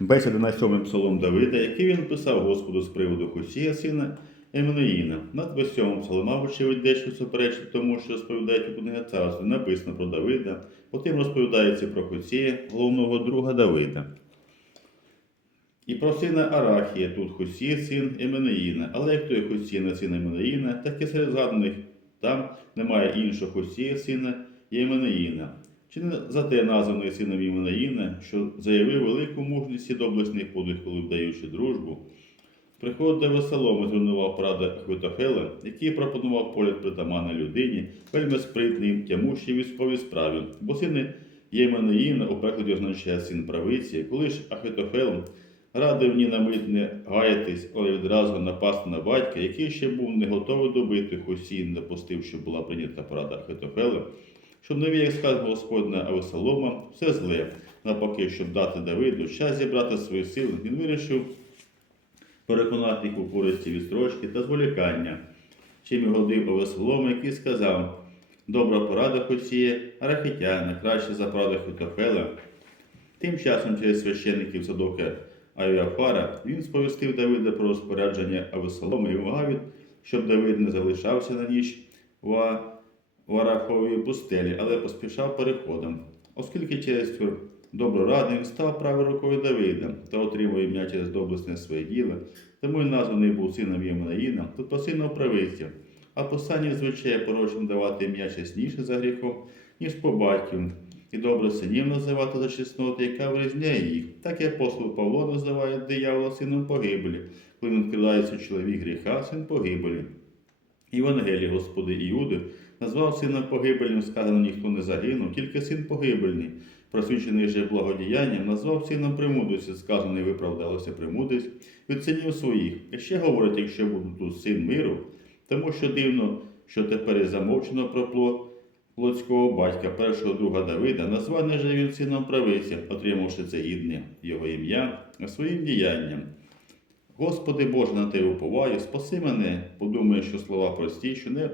Бесіда на сьомий псалом Давида, який він писав Господу з приводу Хосія, сина Еммануїна. На 27 псалома, вочевидь, дещо суперечить тому, що розповідають у книга царства, написано про Давида, потім розповідається про Хосія, головного друга Давида. І про сина Арахія тут Хосія, син Еменеїна. Але як той на сина Еменеїна, так і серед згаданих там немає іншого Хосія, сина Єменеїна. Чи не за те названий сином Єменеїна, що заявив велику мужність і доблесний подвиг, коли вдаючи дружбу, приходить до Веселому зруйнував порада Хвитофела, який пропонував погляд притаманна людині, вельми спритний, тямущий військовій справі, бо сини Єменеїна у перекладі означає син правиці, коли ж Ахитофел радив ні на мить не гаятись, але відразу напасти на батька, який ще був не готовий добити Хосії, не допустив, щоб була прийнята порада Ахитофела, щоб не як сказав Господь на Авесолома, все зле. Навпаки, щоб дати Давиду час зібрати свої сили, він вирішив переконати їх у користі відстрочки та зволікання. Чим і годив Авесолом, який сказав: Добра порада Хосія, Арахітяна, краще за пораду Хитофела. Тим часом через священників Садока Авіафара він сповістив Давида про розпорядження Авесолома і вимагав, щоб Давид не залишався на ніч Вараховій пустелі, але поспішав переходом. Оскільки через цю добру раду він став правою рукою Давида та отримав ім'я через доблесне своє діло, тому й названий був сином Ємнаїна, тут по сину правиця, а по сані звичає порочно давати ім'я чесніше за гріхом, ніж по батьків, і добре синів називати за чесноти, яка вирізняє їх. Так і апостол Павло називає диявола сином погибелі, коли він вкидається чоловік гріха, син погибелі. Євангелії Господи Іуди назвав сином погибельним, сказано, ніхто не загинув, тільки син погибельний, просвічений же благодіянням, назвав сином премудрості, сказано, і виправдалося премудрість від синів своїх. І ще говорить, якщо буду тут син миру, тому що дивно, що тепер і замовчено про плод плотського батька, першого друга Давида, названий же він сином правиця, отримавши це гідне його ім'я своїм діянням. Господи Боже, на тебе уповаю, спаси мене, подумаю, що слова прості, що, не,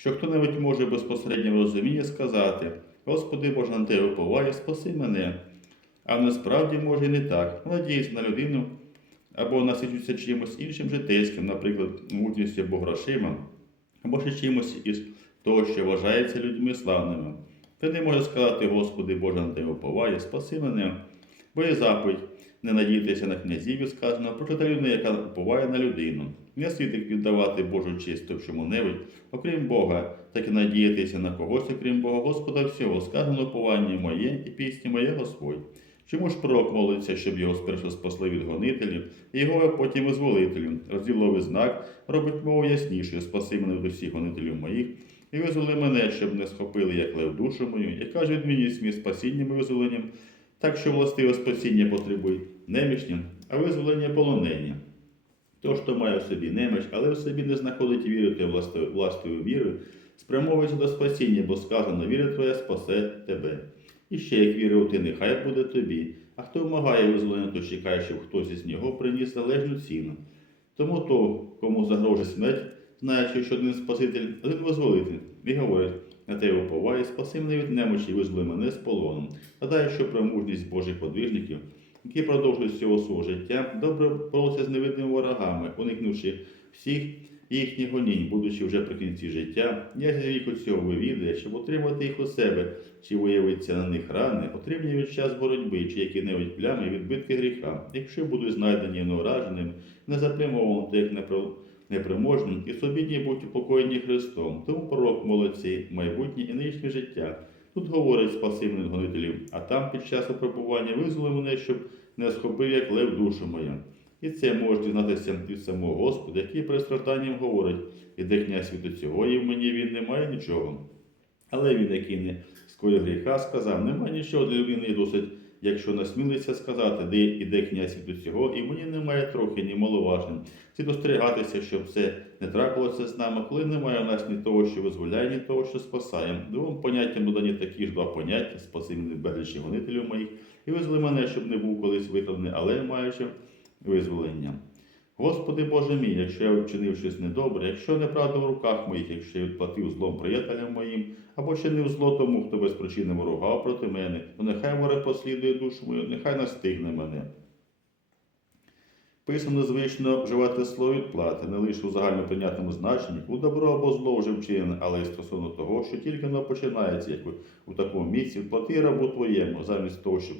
що хто-небудь може безпосередньо в розумінні сказати, Господи Боже, на тебе уповаю, спаси мене. А насправді може і не так. Надіюсь на людину або насичується чимось іншим житейським, наприклад, мужністю або грошима, або ще чимось із того, що вважається людьми славними. Та не може сказати, Господи Боже, на тебе уповаю, спаси мене, бо є заповідь не надійтеся на князів, і сказано, проте людина, яка уповає на людину. Не слід віддавати Божу честь в чому-небудь, окрім Бога, так і надіятися на когось, окрім Бога, Господа всього, сказано уповання моє і пісні моє Господь. Чому ж пророк молиться, щоб його спершу спасли від гонителів, і його потім визволителів? Розділовий знак робить мову яснішою, спаси мене від усіх гонителів моїх, і визволи мене, щоб не схопили, як лев душу мою, яка ж відмінність між спасінням і визволенням, так що властиве спасіння потребує немічнім, а визволення полонення. То, що має в собі неміч, але в собі не знаходить віри та властивою, вірою, спрямовується до спасіння, бо сказано, віра твоя спасе тебе. І ще як вірив ти, нехай буде тобі. А хто вимагає визволення, то чекає, щоб хтось із нього приніс залежну ціну. Тому то, кому загрожує смерть, знаючи, що один Спаситель, один визволитель, і говорить, на тебе уповає, спаси мене від немочі визволи мене з полону. Гадаю, що про мужність Божих подвижників, які продовжують всього свого життя, добре боролися з невидними ворогами, уникнувши всіх їхніх гонінь, будучи вже при кінці життя, як віку цього вивідає, щоб отримати їх у себе, чи виявиться на них рани, отримання від час боротьби, чи які-небудь плями відбитки гріха, якщо будуть знайдені неураженим, не заплямованим, як непро- непереможним, і собі не будуть упокоєні Христом. Тому пророк молодці, майбутнє і нинішнє життя. Тут говорить спаси мене гонителів, а там під час випробування визволи мене, щоб не схопив, як лев душу мою. І це може дізнатися від самого Господа, який перед стражданням говорить, іде князь світу цього, і в мені він не має нічого. Але він, який не скоїв гріха, сказав, нема нічого для людини і досить, якщо насмілиться сказати, де іде князь від цього, і мені немає трохи ні маловажним. Це достерігатися, щоб це не трапилося з нами, коли немає в нас ні того, що визволяє, ні того, що спасає. Двом поняттям додані такі ж два поняття, спаси мене безлічі гонителів моїх, і визволи мене, щоб не був колись викрадений, але маючи визволення. Господи Боже мій, якщо я вчинив щось недобре, якщо неправда в руках моїх, якщо я відплатив злом приятелям моїм, або чинив зло тому, хто без причини ворогав проти мене, то нехай море послідує душу мою, нехай настигне мене. Писано звично вживати слово відплати, не лише у загальноприйнятному значенні, у добро або зло вже вчинене, але й стосовно того, що тільки воно починається, як у, такому місці, відплати рабу твоєму, замість того, щоб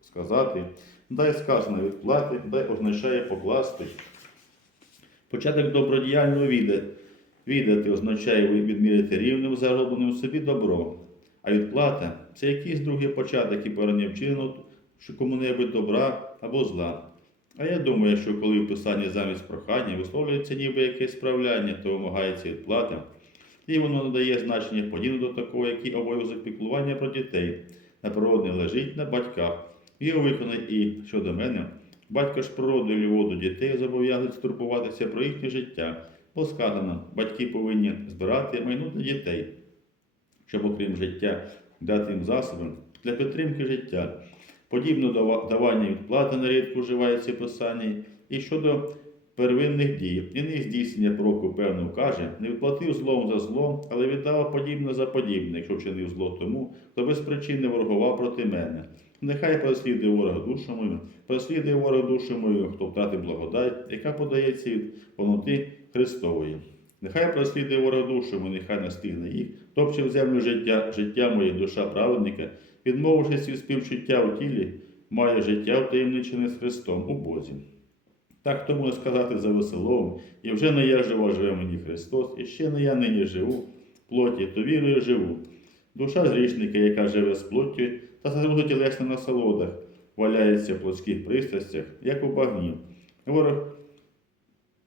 сказати, дай сказано відплати, дай означає покласти. Початок добродіяльного віда, відати означає відміряти рівним заробленим собі добро. А відплата це якийсь другий початок і порання вчинено кому-небудь добра або зла. А я думаю, що коли в писанні замість прохання висловлюється ніби якесь справляння, то вимагається відплата, і воно надає значення подібно до такого, який обов'язок піклування про дітей на природне лежить на батьках. Його виконає і щодо мене, батько ж природою до дітей зобов'язують стурбуватися про їхнє життя, бо сказано, батьки повинні збирати майно для дітей, щоб, окрім життя, дати їм засоби для підтримки життя. Подібно давання відплати нерідко вживається в писанні і щодо первинних дій. І не здійснення проку певно каже, не відплатив злом за злом, але віддав подібне за подібне, якщо вчинив зло тому, хто без причини ворогував проти мене. Нехай переслідує ворога душу мою, переслідує ворога душу мою, хто втратив благодать, яка подається від повноти Христової. Нехай переслідує ворога душу мою, нехай настигне їх, топче в землю життя, життя моє, душа праведника, відмовившись від співчуття у тілі, має життя втаємничене з Христом у Бозі. Так хто може сказати за веселовим, і вже не я живу, а живе мені Христос, і ще не я нині живу, плоті, то вірою живу. Душа грішника, яка живе з плоттю та за тілесних насолодах, валяється в плотських пристрастях, як у багні. Ворог,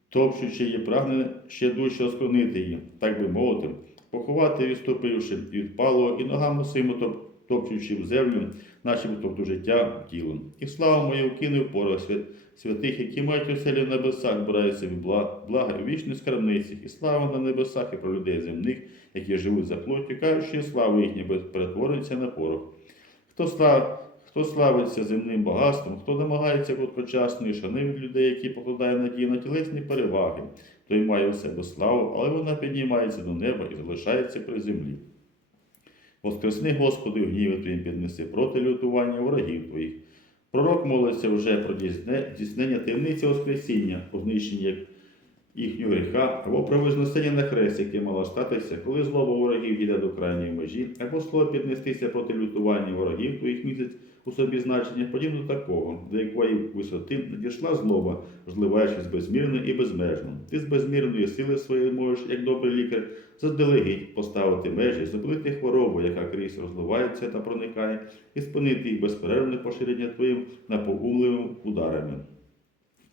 топчучи її, прагне ще дужче осконити її, так би мовити, поховати, відступивши від палого і ногами топ- топчучи в землю, начебто до життя тілом. І слава моя вкинув порох свят, святих, які мають оселі в небесах, від бла- блага і вічних скарбницях, і слава на небесах і про людей земних, які живуть за плоттю, кажучи, слава їхня перетвориться на порох. Хто, слав, хто славиться земним багатством, хто намагається короткочасної шани від людей, які покладають надію на тілесні переваги, той має у себе славу, але вона піднімається до неба і залишається при землі. Воскресни, Господи, в гніві Твоїм піднеси проти лютування ворогів Твоїх. Пророк молиться вже про дійсне- здійснення таємниці Воскресіння, по знищенні їхнього гріха, або про вознесення на хрест, яке мало статися, коли злоба ворогів йде до крайньої межі, або слово піднестися проти лютування ворогів твоїх місяць у собі значення, подібно такого, до якої висоти надійшла злоба, зливаючись безмірно і безмежно. Ти з безмірної сили своєї можеш, як добрий лікар, заздалегідь поставити межі, зупинити хворобу, яка крізь розливається та проникає, і спинити їх безперервне поширення твоїм напогумливими ударами.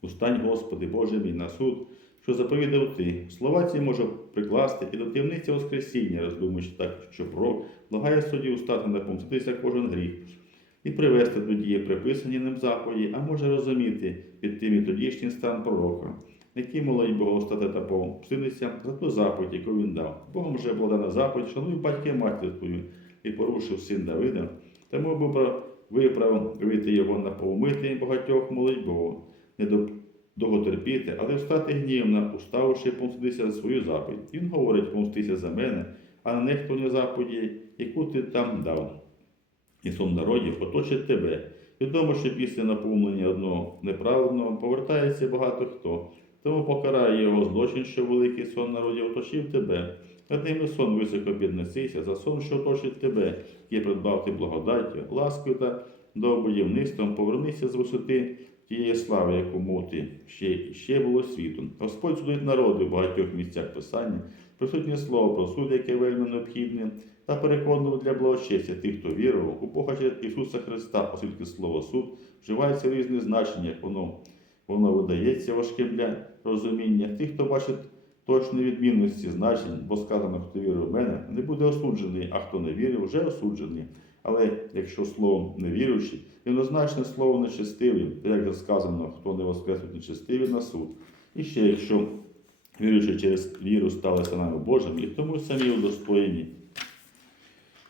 Устань, Господи, Боже мій, на суд, що заповідав ти. Слова ці можу прикласти і до таємниці Воскресіння, роздумуючи так, що пророк благає судді устати не помститися кожен гріх і привести до дії приписані ним заповіді, а може розуміти під тим і тодішній стан пророка, який молить Бога устати та помститися за ту заповідь, яку він дав. Богом вже була дана заповідь, шануй батька матір твою, і порушив син Давида, тому би вийти його на повмити багатьох молить Богу, не до довготерпіти, але встати гнівно, уставивши помститися за свою заповідь. Він говорить помстися за мене, а на нехтування заповіді, яку ти там дав. І сон народів оточить тебе. Відомо, що після наповнення одного неправедного повертається багато хто. Тому покарає його злочин, що великий сон народів оточив тебе. Над ними сон високо піднесися, за сон, що оточить тебе, який придбав ти благодаттю, ласкою та добудівництвом, повернися з висоти тієї слави, яку мов ти ще, ще було світу. Господь судить народи в багатьох місцях Писання, присутнє слово про суд, яке вельми необхідне, та переконливо для благочестя тих, хто вірував у Бога Ісуса Христа, оскільки слово суд вживається в різних значеннях, воно, воно видається важким для розуміння. Тих, хто бачить точні відмінності значень, бо сказано, хто вірив в мене, не буде осуджений, а хто не вірив, вже осуджений. Але якщо словом невіруючий, він означне слово нечестивий, то як же сказано, хто не воскресить нечестивий на суд. І ще якщо віруючи через віру стали синами Божими, і тому самі удостоєні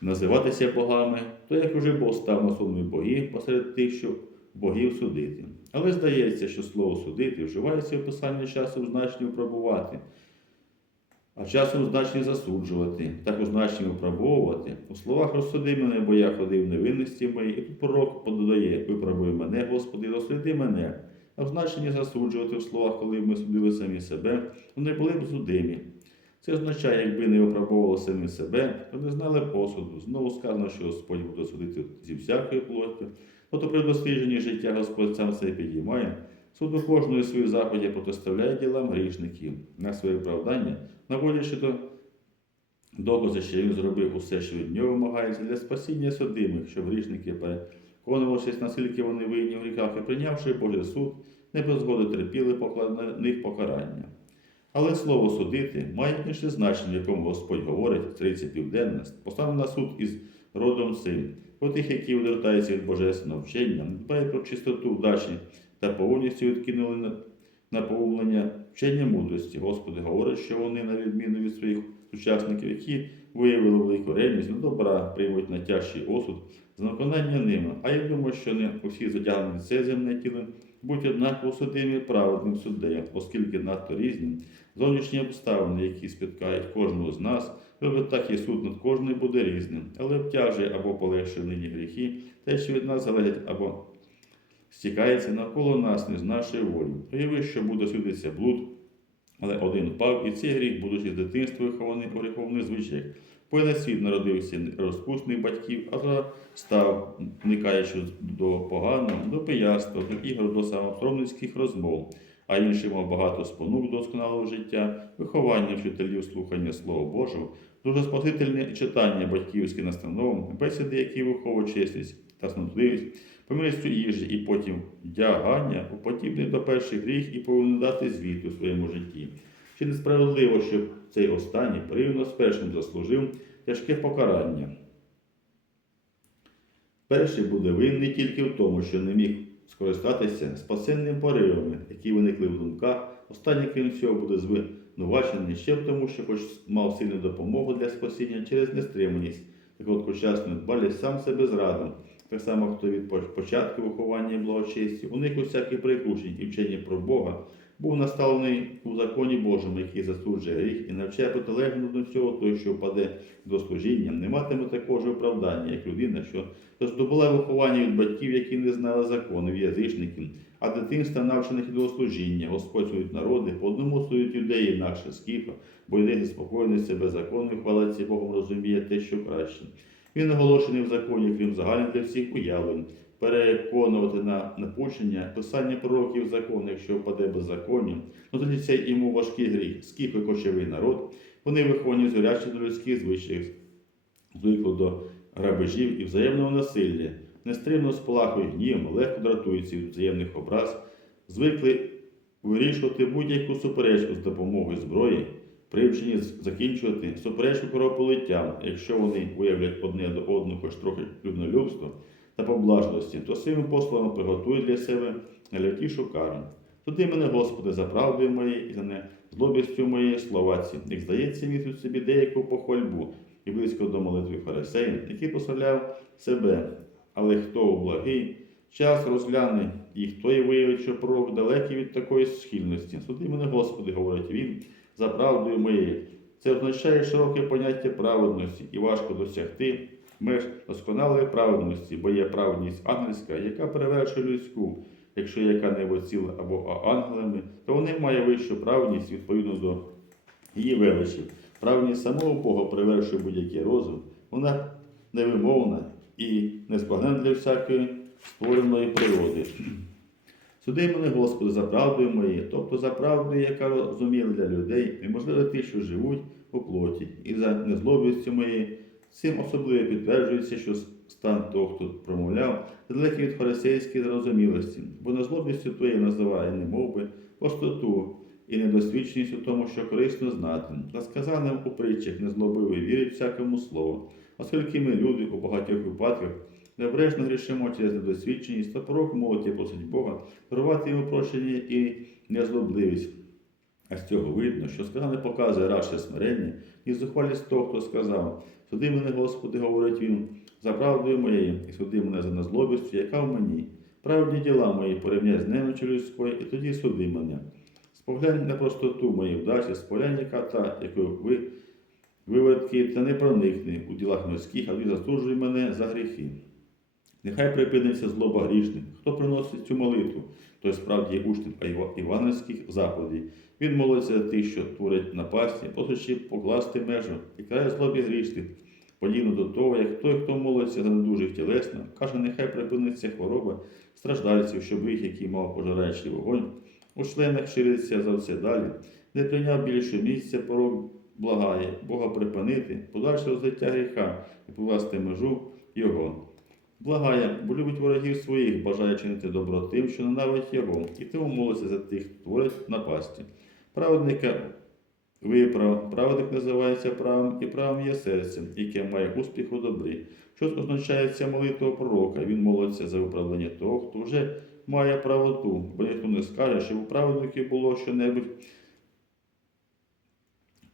називатися богами, то як уже Бог став на судові боги посеред тих, що богів судити. Але здається, що слово судити вживається в писанні часом значення випробувати, а часом значення засуджувати, так у значенні випробовувати. У словах розсуди мене, бо я ходив в невинності моїй, і пророк пододає, випробуй мене, Господи, розсліди мене. Значенні засуджувати в словах, коли ми судили самі себе, вони були б судимі. Це означає, якби не випробовували самі себе, то не знали б осуду. Знову сказано, що Господь буде судити зі всякої плоті. Тобто при дослідженні життя Господь сам себе підіймає, суд у кожної свої заході протиставляє ділам грішників на своє виправдання, наводячи до докази, що він зробив усе, що від нього вимагається для спасіння судимих, щоб грішники, переконувавшись, наскільки вони винні в гріхах і прийнявши Божий суд, не без згоди терпіли покладне них покарання. Але слово судити має інше значення, в якому Господь говорить в Південна, постане на суд із родом син, про тих, які відвертаються від божественного вчення, не про чистоту вдачі та повністю відкинули на наповнення вчення мудрості. Господи говорить, що вони, на відміну від своїх учасників, які виявили велику ревність до добра, приймуть на тяжчий осуд виконання ними. А я думаю, що не усі затягнені це земне тіло, будь однаково судимі праведним суддеям, оскільки надто різні зовнішні обставини, які спіткають кожного з нас, робить так і суд над кожним буде різним, але обтяжує або полегшує нині гріхи, те, що від нас залежить, або стікається навколо нас не з нашої волі. Уяви, що буде судитися блуд, але один впав, і цей гріх, будучи з дитинства вихований у гріховних звичаях. Поїде світ народився розпусних батьків, а став, вникаючи до поганого, до пияства, до ігор, до самосоромницьких розмов, а іншим мав багато спонук досконалого життя, виховання вчителів, слухання Слова Божого, дуже спасительне читання батьківських настанов, бесіди, які виховують чесність та снотливість, помилістю їжі і потім вдягання, подібний до перших гріх і повинен дати звіт у своєму житті. Чи несправедливо, щоб цей останній порівняно з першим заслужив тяжке покарання? Перший буде винний тільки в тому, що не міг скористатися спасенним поривами, які виникли в думках. Останній, крім цього, буде звинувачений ще в тому, що хоч мав сильну допомогу для спасіння через нестриманість, так от почасну дбалість сам себе зрадив. Так само, хто від початку виховання благочесті, уник усяких прикручень і вчення про Бога, був наставлений у законі Божому, який засуджує гріх, і навчає протилежно до цього, той, що впаде до служіння, не матиме такого ж оправдання, як людина, що здобула виховання від батьків, які не знали законів, язичників, а дитинства навчених до служіння, Господь судить народи, по одному судять юдеї, інакше скіфа, бо йде спокійний себе законом, хвалиться Богом, розуміє те, що краще. Він оголошений в законі, крім загальних для всіх уявлень, переконувати на напучення писання пророків закону, якщо впаде беззаконня, ну тоді йому важкий гріх, скіфи кочовий народ, вони виховані зорячі до людських звичаїв, звикли до грабежів і взаємного насилля, нестримно спалахують гнівом, легко дратуються від взаємних образ, звикли вирішувати будь-яку суперечку з допомогою зброї, привчені закінчувати суперечку кровополиттям, якщо вони виявлять одне до одного хоч трохи люднолюбство та поблажності, то своїми послами приготують для себе найлютішу кару. Туди мене, Господи, за правдою моєю і за незлобістю моєї словаці, як здається, містить собі деяку похвальбу і близько до молитви фарисеїв, який прославляв себе. Але хто благий, час розгляне, і хто і виявить, що пророк далекий від такої схильності. Суди мене, Господи, говорить він, за правдою моєю. Це означає широке поняття праведності і важко досягти меж досконалої праведності, бо є праведність ангельська, яка перевершує людську. Якщо яка-небудь ціла або ангелами, то вони має вищу праведність відповідно до її величі. Праведність самого Бога перевершує будь-який розум. Вона невимовна і незбагненна для всякої створеної природи. Суди мене, Господи, за правдою моєю, тобто за правдою, яка розуміла для людей, і, можливо, ті, що живуть у плоті, і за незлобістю моєю. Цим особливо підтверджується, що стан того, хто промовляв, далекий від фарисейської зрозумілості, бо незлобістю твоєю називає немовби, простоту і недосвідченість у тому, що корисно знати. Та сказаним у притчах незлобивий вірить всякому слову, оскільки ми люди у багатьох випадках Небрежно грішимо через недосвідченість та порок молоді просить Бога, дарувати йому прощення і незлобливість. А з цього видно, що сказане показує радше смирення і зухвалість того, хто сказав: Суди мене, Господи, говорить він, за правдою моєю, і суди мене за незлобістю, яка в мені. Праведні діла мої порівняй з немочі людською, і тоді суди мене. Споглянь на простоту моєї вдачі, споглянь, яка та, яку ви вивертки, та не проникни у ділах людських, а ви заслужуй мене за гріхи. Нехай припиниться злоба грішних. Хто приносить цю молитву, той справді є учнем Іва- івангельських заповідей. Він молиться за тих, що творять напасті, просячи покласти межу і крає злобі грішних. Подібно до того, як той, хто молиться за недужих тілесно, каже, нехай припиниться хвороба страждальців, щоб їх, який мав пожираючий вогонь, у членах шириться за все далі, не прийняв більше місця, порок благає, Бога припинити, подальше розлиття гріха і повести межу Його. Благає, бо любить ворогів своїх, бажає чинити добро тим, що ненавидять його, і тому молиться за тих, хто творять напасті. Праведника виправ, праведник називається правим, і правим є серцем, яке має успіх у добрі. Що означає ця молитва пророка? Він молиться за виправлення того, хто вже має правоту, бо ніхто не скаже, що у праведників було щонебудь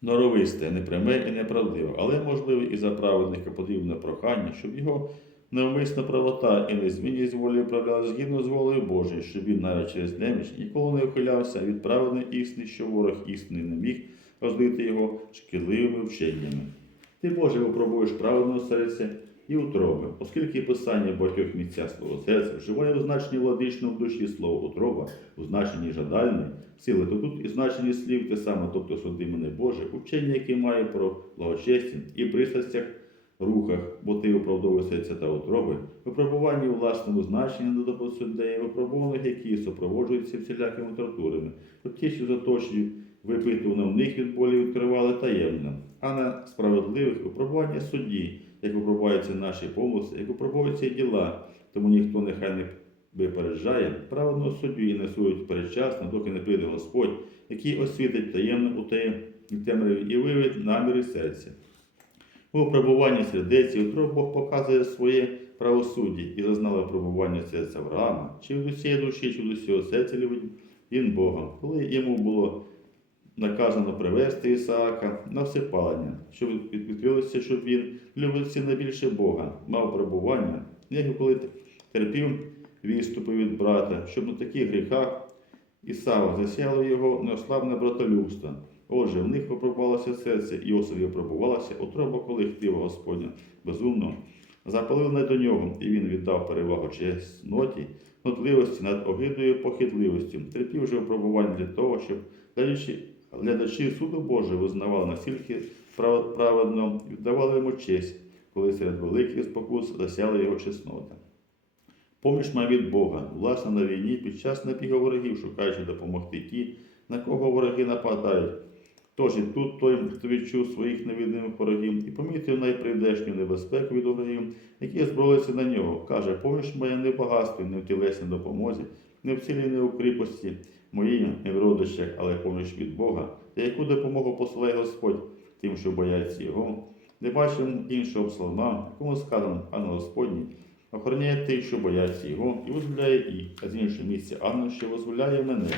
норовисте, непряме і неправдиве, але, можливо, і за праведника потрібне прохання, щоб його навмисна правота і незмінність волі управляли згідно з волею Божою, щоб він навіть через неміч ніколи не ухилявся від праведної істини, що ворог істини не міг розлити його шкідливими вченнями. Ти, Боже, випробуєш праведного серця і утроби, оскільки писання в багатьох місцях свого серця вживає у значенні владичного в душі слово утроба, у значенні жадальної сили, то тут і значення слів те саме, тобто суди мене Боже, учення, яке має про благочесті і пристрастях рухах, бо ти виправдовує серця та утроби, випробування у власному значенні на допосуддеї, випробованих, які супроводжуються всілякими тортурами, то ті, що заточені, випитувано в них від болі відкривали таємно, а на справедливих випробування судді, як випробуються наші помисли, як випробуються діла, тому ніхто нехай не випереджає. Праведного суддю і не судить передчасно, доки не прийде Господь, який освітить таємно у темряві і виявить наміри серця. У випробуванні сердець і Бог показує своє правосуддя. І зазнали випробування серця Авраама, чи від усієї душі, чи від усього серця любить він Бога, коли йому було наказано привести Ісаака на всепалення, щоб від- відкрилося, щоб він любив сина більше Бога, мав пробування, як коли терпів відступи від брата, щоб на таких гріхах Ісава засяло його неослабне братолюбство. Отже, в них випробувалося серце, і Іосифі випробувалося утроба колектива Господня безумно. Запалив не до нього, і він віддав перевагу чесноті, нотливості над огидою похитливостю, терпів вже випробування для того, щоб глядачі, глядачі суду Божого визнавали настільки прав- праведно, віддавали йому честь, коли серед великих спокус засяла його чеснота. Поміж має від Бога, власне на війні під час напігу ворогів, шукаючи допомогти ті, на кого вороги нападають. Тож і тут той, хто відчув своїх невидимих ворогів і помітив найприйдешню небезпеку від ворогів, які збролися на нього, каже, поміж моє не в багатстві, не в тілесній допомозі, не в цілі, не у кріпості моїй, не в родичах, але поміж від Бога, та яку допомогу посилає Господь тим, що бояться Його. Не бачимо іншого псалма, якому сказано, а на Господній, охороняє тих, що бояться Його, і визволяє і, а з іншого місця ангел, що визволяє мене.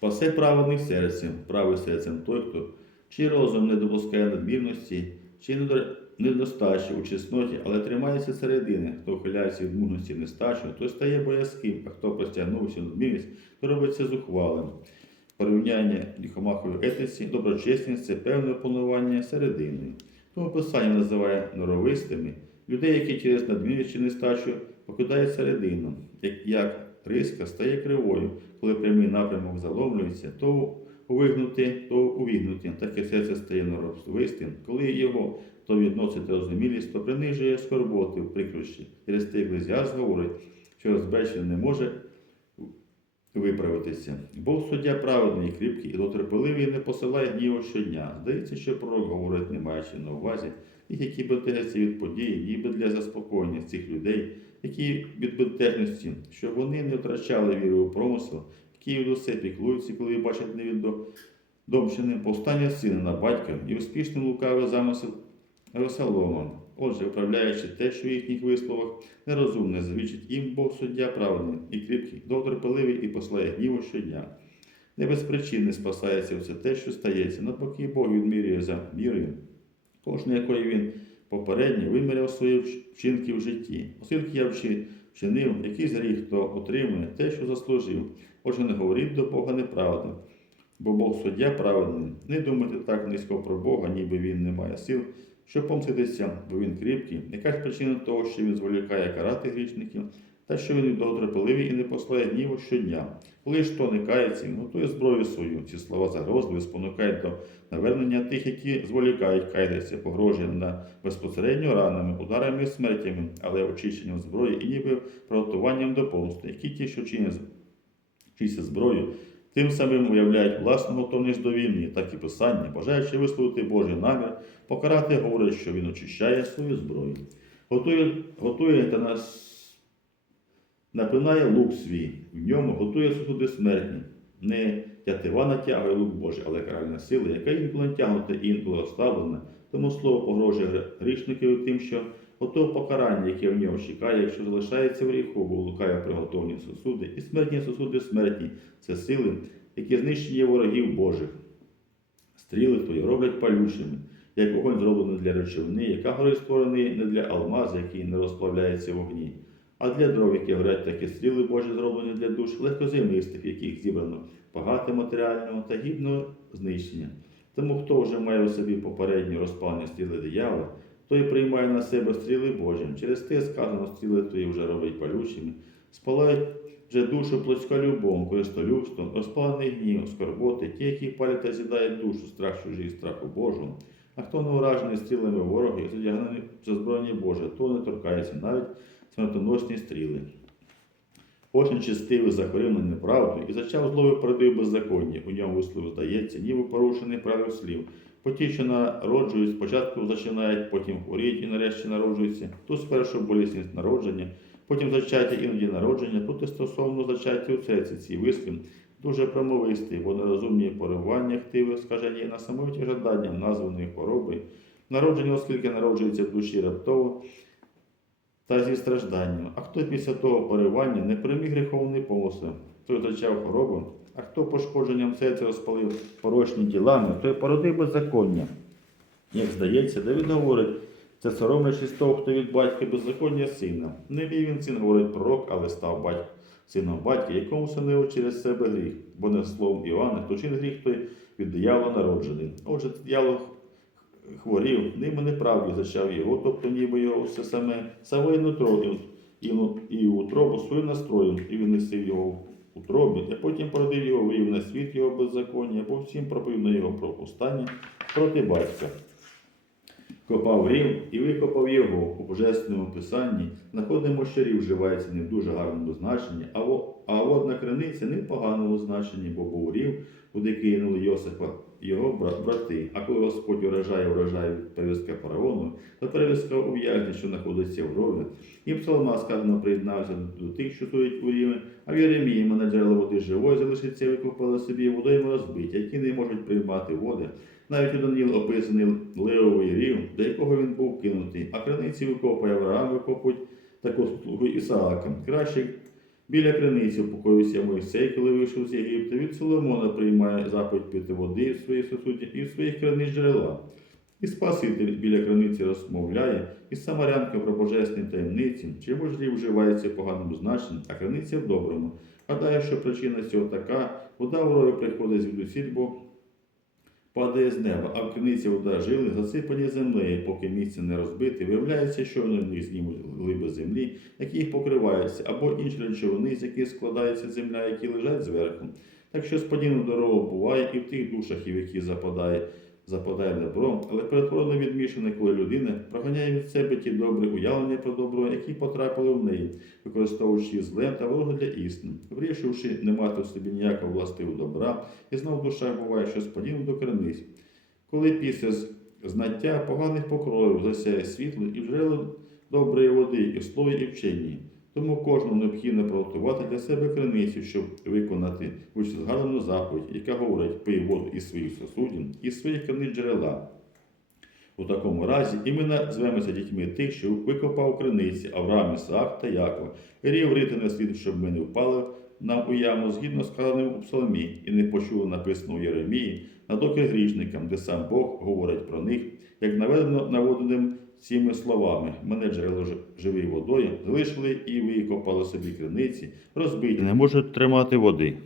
Спасе праведних серцем, правий серцем той, хто чи розум не допускає надмірності, чи недо- недостачі у чесноті, але тримається середини, хто ухиляється від мужності нестачу, той стає боязким, а хто простягнувся надмірність, то робиться зухвалим. Порівняння ліхомахової етиці, доброчесність це певне опанування середини. Тому писання називає норовистими людей, які через надмірність чи нестачу покидають середину, як риска стає кривою, коли прямий напрямок заломлюється, то увигнути, то увігнути. Таке серце стає норовистим, коли його то відносить розумілість, то принижує скорботи в прикрощі. Через те Еклезіаст говорить, що розбещений не може виправитися. Бог суддя праведний, кріпкий і дотерпеливий не посилає гніву щодня. Здається, що пророк говорить, не маючи на увазі, тих, які бентежаться від події, ніби для заспокоєння цих людей, які від бентежності, щоб вони не втрачали віри у промисел, які від усе піклуються, коли бачать невідомчини повстання сина на батька і успішний лукавий замисел Авесолома. Отже, управляючи те, що в їхніх висловах нерозумне, завічить їм Бог суддя праведний і кріпкий, дотерпеливий і послає гніву щодня. Не без причини спасається все те, що стається, навпаки Бог відмірює за мірою, кожну якої він попередньо виміряв свої вчинки в житті. Оскільки я вчинив якийсь гріх, то отримує те, що заслужив. Отже, не говоріть до Бога неправди, бо Бог суддя праведний. Не думайте так низько про Бога, ніби він не має сил щоб помститися, бо він кріпкий, Якась причина того, що він зволікає карати грішників, та що він довготерпеливий і не послає гніву щодня. Коли ж то не кається, він готує зброю свою. Ці слова загрозливі спонукають до навернення тих, які зволікають каятися, погрожує на безпосередньо ранами, ударами і смертями, але очищенням зброї і ніби приготуванням до помсти, які ті, що чинять зброю, тим самим виявляють власну готовність до війни, так і писання, бажаючи висловити Божий намір, покарати, говорить, що він очищає свою зброю. Готує, готує та нас напинає лук свій, в ньому готує сусуди смертні. Не тятива натягує лук Божий, але каральна сила, яка інколи натягнута і інколи оставлена. Тому слово погрожує гр- грішникові тим, що готове покарання, яке в нього чекає, якщо залишається в гріху, бо лукає приготовлені сосуди, і смертні сосуди смертні це сили, які знищені ворогів Божих. Стріли твої роблять палючими, як вогонь зроблений для речовини, яка горить створений не для алмазу, який не розплавляється вогні, а для дров, які горять такі стріли Божі, зроблені для душ легкоземистих, яких зібрано багато матеріального та гідного знищення. Тому хто вже має у собі попередні розпалені стріли диявола, той приймає на себе стріли Божі. Через те сказано, стріли твої вже роблять палючими, спалають вже душу плотська любов, користолюбством, розпалений гнів, скорботи, ті, які палять та з'їдають душу, страх чужий, страху Божого. А хто не уражений стрілами ворога і задягнений за збройні Боже, то не торкається навіть смертоносні стріли. Хоч нечистивий захворів на неправду і зачав злою породив беззаконня. У ньому вислів здається, ніби порушений правил слів. По ті, що народжують, спочатку зачинають, потім хворіють і нарешті народжуються. Тут спершу болісність народження, потім зачаття іноді народження, тут і стосовно зачаття у серці ці вислів дуже промовистий, бо нерозумні поривання хтиве скажені на самовиті жаданням названої хвороби. Народження, оскільки народжується в душі раптово, та зі стражданням. А хто після того поривання не приміг гріховний помисли, той зачав хворобу, а хто пошкодженням серця розпалив порочні ділами, той породив беззаконня. Як здається, Давид говорить, це соромлячись того, хто від батька беззаконня сина. Не мій він син, говорить пророк, але став батько, сином батька, якому синив через себе гріх, бо не словом Івана, хто чин гріх, той від диявола народжений. Отже, диявол хворів, ними неправді зачав його, тобто ніби його все саме саме нутро і, і, і утробу свою настроїв, і він несив його в утробі, а потім породив його, вивів на світ його беззаконня, бо всім проповів на його пропустання проти батька. Копав рів і викопав його у божественному писанні. Знаходимо, що рів вживається не в дуже гарному значенні, а, во, а водна криниця не в поганому значенні, бо був рів, куди кинули Йосипа його бра- брати. А коли Господь уражає урожай від перевізка фараону, то перевізка ув'язні, що знаходиться в рові. І псалма сказано приєднався до тих, що стоять у рівні, а в Єремії на джерела води живої залишиться, викопали собі водойми розбиті, які не можуть приймати води. Навіть у Даніл описаний левовий рів, до якого він був кинутий, а криниці викопує Авраам, викопують також слугу Ісаака. Краще біля криниці упокоївся Мойсей, коли вийшов з Єгипту. Від Соломона приймає заповідь пити води в своїй сосуді і в своїх криниць джерела. І Спаситель біля криниці розмовляє, із Самарянка про божественні таємниці, чи можливо вживається в поганому значенні, а криниця в доброму. Гадаю, що причина цього така, вода в рою приходить звідусіль, бо падає з неба, а в криниці вода жили, засипані землею, поки місце не розбите, виявляється, що вони них знімуть глиби землі, які їх покриваються, або інші речовини, з яких складається земля, які лежать зверху. Так що сподівну дорогу буває і в тих душах, і в які западає, западає добро, але перетворено відмішане, коли людина проганяє від себе ті добрі уявлення про добро, які потрапили в неї, використовуючи зле та ворога для істини, вирішивши не мати в собі ніякого властивого добра, і знов душа буває, що сподівно до криниць. Коли після знаття поганих покроїв засяє світло і джерело доброї води, і в слові, і вченні. Тому кожному необхідно приготувати для себе криницю, щоб виконати згадану заповідь, яка говорить пий воду із своїх сосудів, із своїх криниць джерела. У такому разі і ми назвемося дітьми тих, що викопав криниці Авраам, Ісаак та Якова. Рів рити не слід, щоб ми не впали нам у яму, згідно з сказаним у псалмі, і не почули написано у Єремії, на доки грішникам, де сам Бог говорить про них, як наведено наводеним цими словами. Мене джерело живої водою залишили і викопали собі криниці, розбиті, не можуть тримати води.